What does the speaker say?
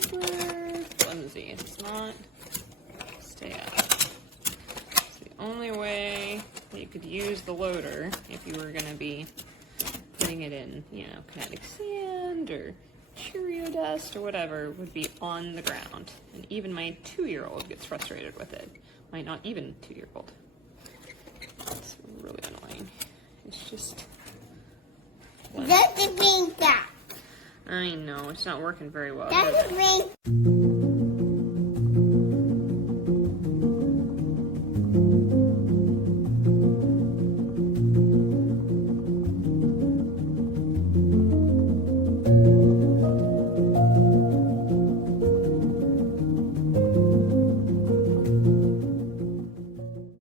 super flimsy. It's not stay up. It's the only way that you could use the loader if you were going to be putting it in, you know, kinetic sand or Cheerio dust or whatever, would be on the ground. And even my 2-year-old gets frustrated with it. My not even 2-year-old. It's really annoying. It's just... That's the green dot. I know, it's not working very well. That's the green.